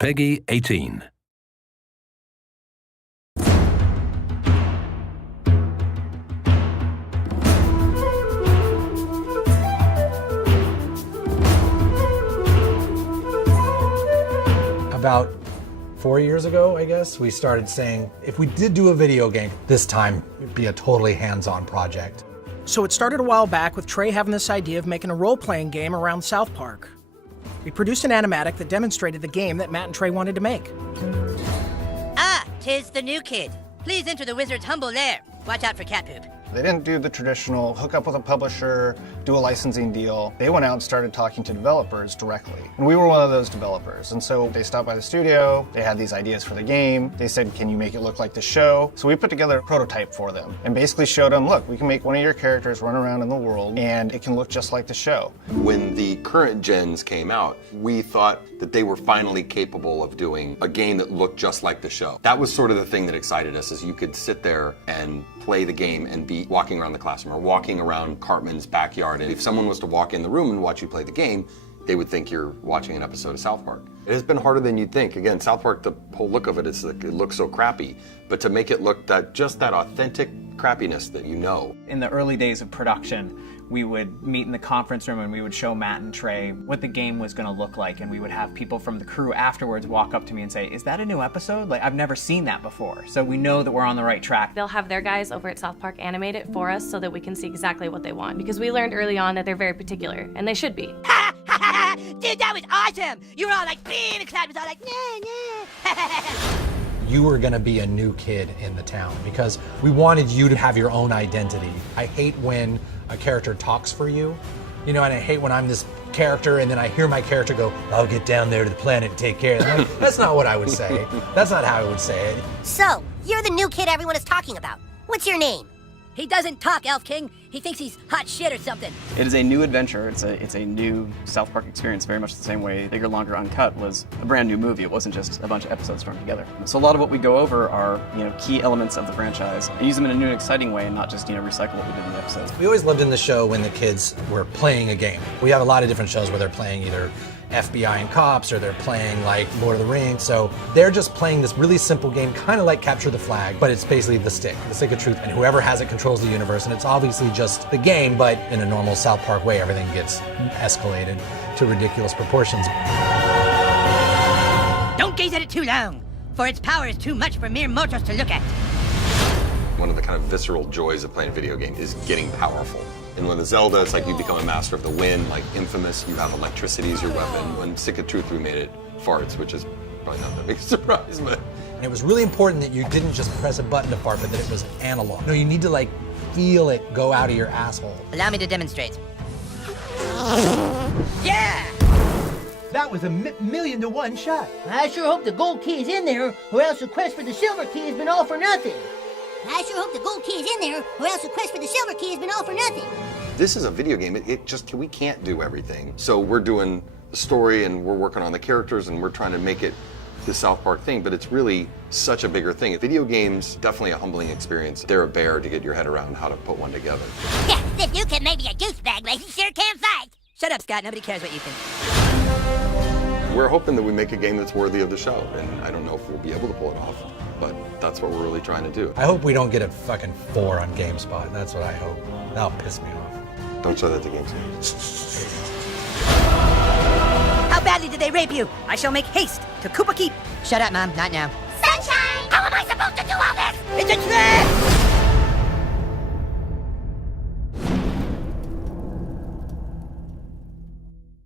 Peggy 18. About 4 years ago, I guess, we started saying, if we did do a video game, this time it'd be a totally hands-on project. So it started a while back with Trey having this idea of making a role-playing game around South Park. We produced an animatic that demonstrated the game that Matt and Trey wanted to make. Ah, 'tis the new kid. Please enter the wizard's humble lair. Watch out for cat poop. They didn't do the traditional hook up with a publisher, do a licensing deal. They went out and started talking to developers directly. And we were one of those developers. And so they stopped by the studio, they had these ideas for the game. They said, can you make it look like the show? So we put together a prototype for them and basically showed them, look, we can make one of your characters run around in the world and it can look just like the show. When the current gens came out, we thought that they were finally capable of doing a game that looked just like the show. That was sort of the thing that excited us, is you could sit there and play the game and be walking around the classroom or walking around Cartman's backyard. And if someone was to walk in the room and watch you play the game, they would think you're watching an episode of South Park. It has been harder than you'd think. Again, South Park, the whole look of it is like, it looks so crappy, but to make it look just that authentic crappiness that you know. In the early days of production, we would meet in the conference room and we would show Matt and Trey what the game was going to look like, and we would have people from the crew afterwards walk up to me and say, is that a new episode? Like, I've never seen that before. So we know that we're on the right track. They'll have their guys over at South Park animate it for us so that we can see exactly what they want, because we learned early on that they're very particular, and they should be. Ha ha ha! Dude, that was awesome! You were all like, and the crowd was all like, nah. You were gonna be a new kid in the town because we wanted you to have your own identity. I hate when a character talks for you, you know, and I hate when I'm this character and then I hear my character go, I'll get down there to the planet and take care of them. Like, that's not what I would say. That's not how I would say it. So, you're the new kid everyone is talking about. What's your name? He doesn't talk, Elf King. He thinks he's hot shit or something. It is a new adventure. It's a new South Park experience, very much the same way Bigger, Longer, Uncut was a brand new movie. It wasn't just a bunch of episodes thrown together. So a lot of what we go over are, key elements of the franchise and use them in a new and exciting way and not just, recycle what we did in the episodes. We always lived in the show when the kids were playing a game. We have a lot of different shows where they're playing either FBI and cops, or they're playing like Lord of the Rings. So they're just playing this really simple game, kind of like Capture the Flag, but it's basically the stick of truth. And whoever has it controls the universe. And it's obviously just the game, but in a normal South Park way, everything gets escalated to ridiculous proportions. Don't gaze at it too long, for its power is too much for mere mortals to look at. One of the kind of visceral joys of playing a video game is getting powerful. And when the Zelda, it's like you become a master of the wind, like Infamous, you have electricity as your weapon. When Stick of Truth, we made it farts, which is probably not that big a surprise, but. And it was really important that you didn't just press a button to fart, but that it was analog. No, you need to like feel it go out of your asshole. Allow me to demonstrate. Yeah! That was a million to one shot. I sure hope the gold key is in there, or else the quest for the silver key has been all for nothing. I sure hope the gold key is in there, or else the quest for the silver key has been all for nothing. This is a video game. We can't do everything. So we're doing the story and we're working on the characters and we're trying to make it the South Park thing, but it's really such a bigger thing. Video games, definitely a humbling experience. They're a bear to get your head around how to put one together. Yeah, if you can maybe a douchebag, but he sure can fight. Shut up, Scott. Nobody cares what you think. We're hoping that we make a game that's worthy of the show, and I don't know if we'll be able to pull it off, but that's what we're really trying to do. I hope we don't get a fucking 4 on GameSpot. That's what I hope. That'll piss me off. Don't show that to GameSpot. How badly did they rape you? I shall make haste to Koopa Keep. Shut up, Mom. Not now. Sunshine! How am I supposed to do all this? It's a trap!